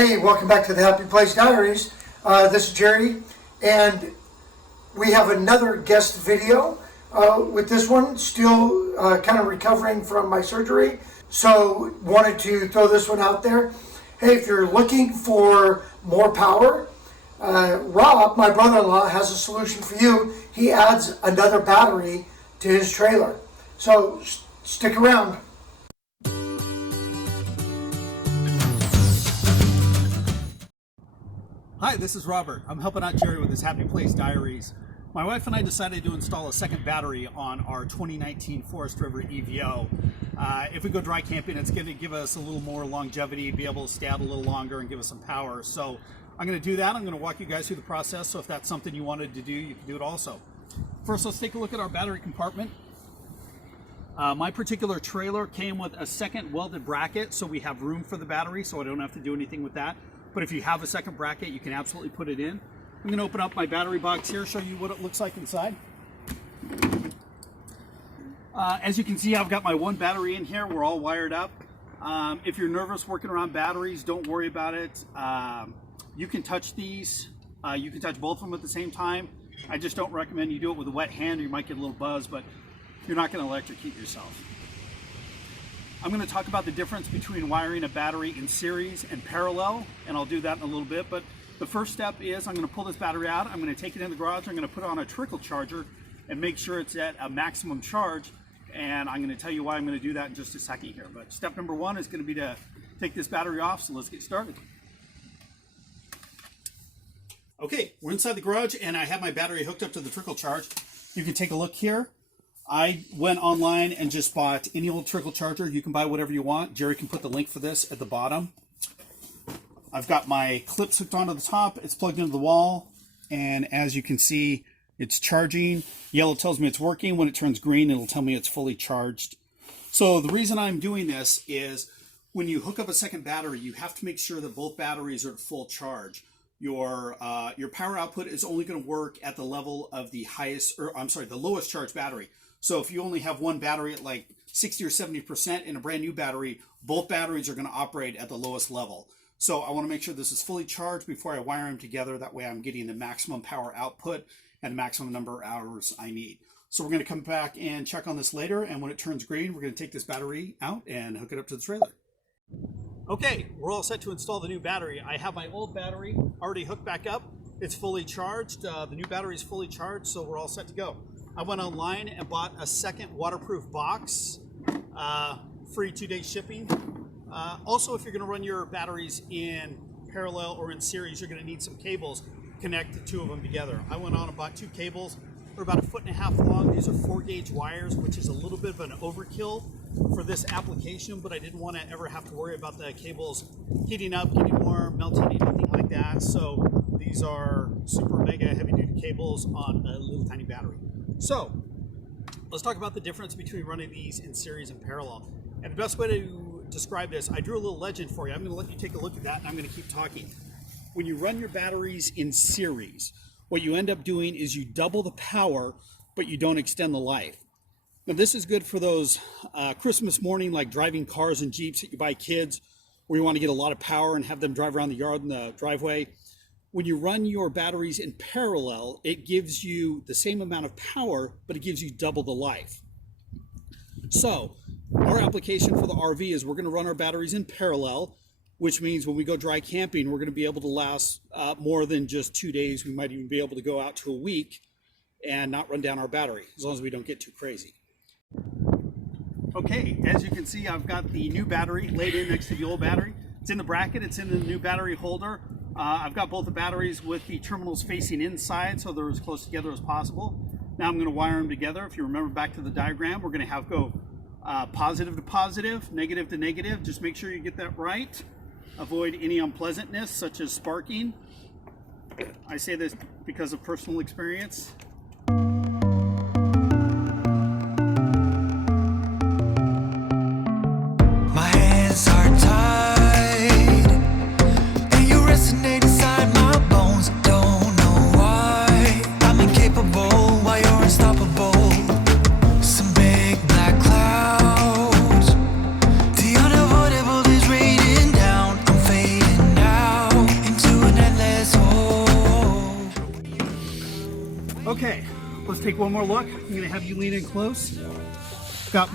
Hey, welcome back to the Happy Place Diaries. This is Jerry, and we have another guest video. With this one, still kind of recovering from my surgery, so wanted to throw this one out there. Hey, if you're looking for more power, Rob, my brother-in-law, has a solution for you. He adds another battery to his trailer. So stick around. Hi, this is Robert. I'm helping out Jerry with his Happy Place Diaries. My wife and I decided to install a second battery on our 2019 Forest River EVO. If we go dry camping, it's going to give us a little more longevity, be able to stay out a little longer and give us some power. So I'm going to do that. I'm going to walk you guys through the process. So if that's something you wanted to do, you can do it also. First, let's take a look at our battery compartment. My particular trailer came with a second welded bracket, so we have room for the battery, so I don't have to do anything with that. But if you have a second bracket, you can absolutely put it in. I'm going to open up my battery box here, show you what it looks like inside. As you can see, I've got my one battery in here. We're all wired up. If you're nervous working around batteries, don't worry about it. You can touch these. You can touch both of them at the same time. I just don't recommend you do it with a wet hand, or you might get a little buzz, but you're not going to electrocute yourself. I'm going to talk about the difference between wiring a battery in series and parallel, and I'll do that in a little bit. But the first step is I'm going to pull this battery out. I'm going to take it in the garage. I'm going to put it on a trickle charger and make sure it's at a maximum charge. And I'm going to tell you why I'm going to do that in just a second here. But step number one is going to be to take this battery off. So let's get started. Okay, we're inside the garage and I have my battery hooked up to the trickle charge. You can take a look here. I went online and just bought any old trickle charger. You can buy whatever you want. Jerry can put the link for this at the bottom. I've got my clips hooked onto the top. It's plugged into the wall. And as you can see, it's charging. Yellow tells me it's working. When it turns green, it'll tell me it's fully charged. So the reason I'm doing this is when you hook up a second battery, you have to make sure that both batteries are at full charge. Your power output is only going to work at the level of the lowest charge battery. So if you only have one battery at like 60 or 70% in a brand new battery, both batteries are going to operate at the lowest level. So I want to make sure this is fully charged before I wire them together. That way I'm getting the maximum power output and the maximum number of hours I need. So we're going to come back and check on this later. And when it turns green, we're going to take this battery out and hook it up to the trailer. Okay, we're all set to install the new battery. I have my old battery already hooked back up. It's fully charged. The new battery is fully charged, so we're all set to go. I went online and bought a second waterproof box, free 2-day shipping. Also, if you're going to run your batteries in parallel or in series, you're going to need some cables. Connect the two of them together. I went on and bought 2 cables. They're about 1.5 feet long. These are 4-gauge wires, which is a little bit of an overkill for this application, but I didn't want to ever have to worry about the cables heating up, getting warm, melting, anything like that. So these are super mega heavy duty cables on a little tiny battery. So let's talk about the difference between running these in series and parallel. And the best way to describe this, I drew a little legend for you. I'm going to let you take a look at that, and I'm going to keep talking. When you run your batteries in series, what you end up doing is you double the power, but you don't extend the life. Now this is good for those Christmas morning, like driving cars and Jeeps that you buy kids, where you want to get a lot of power and have them drive around the yard and the driveway. When you run your batteries in parallel, it gives you the same amount of power, but it gives you double the life. So our application for the RV is we're going to run our batteries in parallel, which means when we go dry camping, we're going to be able to last more than just 2 days. We might even be able to go out to a week and not run down our battery, as long as we don't get too crazy. Okay, as you can see, I've got the new battery laid in next to the old battery. It's in the bracket, it's in the new battery holder. I've got both the batteries with the terminals facing inside, so they're as close together as possible. Now I'm going to wire them together. If you remember back to the diagram, we're going to have go positive to positive, negative to negative. Just make sure you get that right. Avoid any unpleasantness, such as sparking. I say this because of personal experience. My hands are tied, and you resonate inside my bones. Don't know why I'm incapable while you're unstoppable. Some big black clouds, the unavoidable is raining down. I'm fading out. Okay, let's take one more look. I'm gonna have you lean in close. Got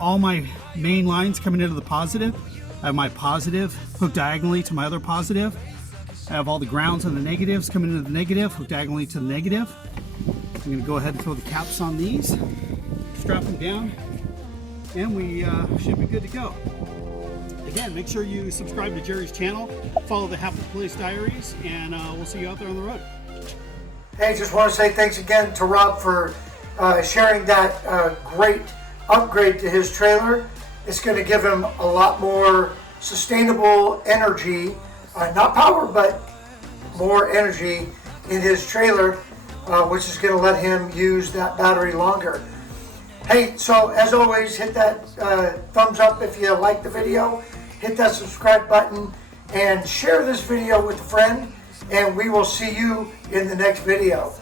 all my main lines coming into the positive. I have my positive hooked diagonally to my other positive. I have all the grounds and the negatives coming into the negative, hooked diagonally to the negative. I'm gonna go ahead and throw the caps on these, strap them down, and we should be good to go. Again, make sure you subscribe to Jerry's channel, follow the Happy Place Diaries, and we'll see you out there on the road. Hey, just want to say thanks again to Rob for sharing that great upgrade to his trailer. It's going to give him a lot more sustainable energy, not power, but more energy in his trailer, which is going to let him use that battery longer. Hey, so as always, hit that thumbs up if you like the video, hit that subscribe button, and share this video with a friend, and we will see you in the next video.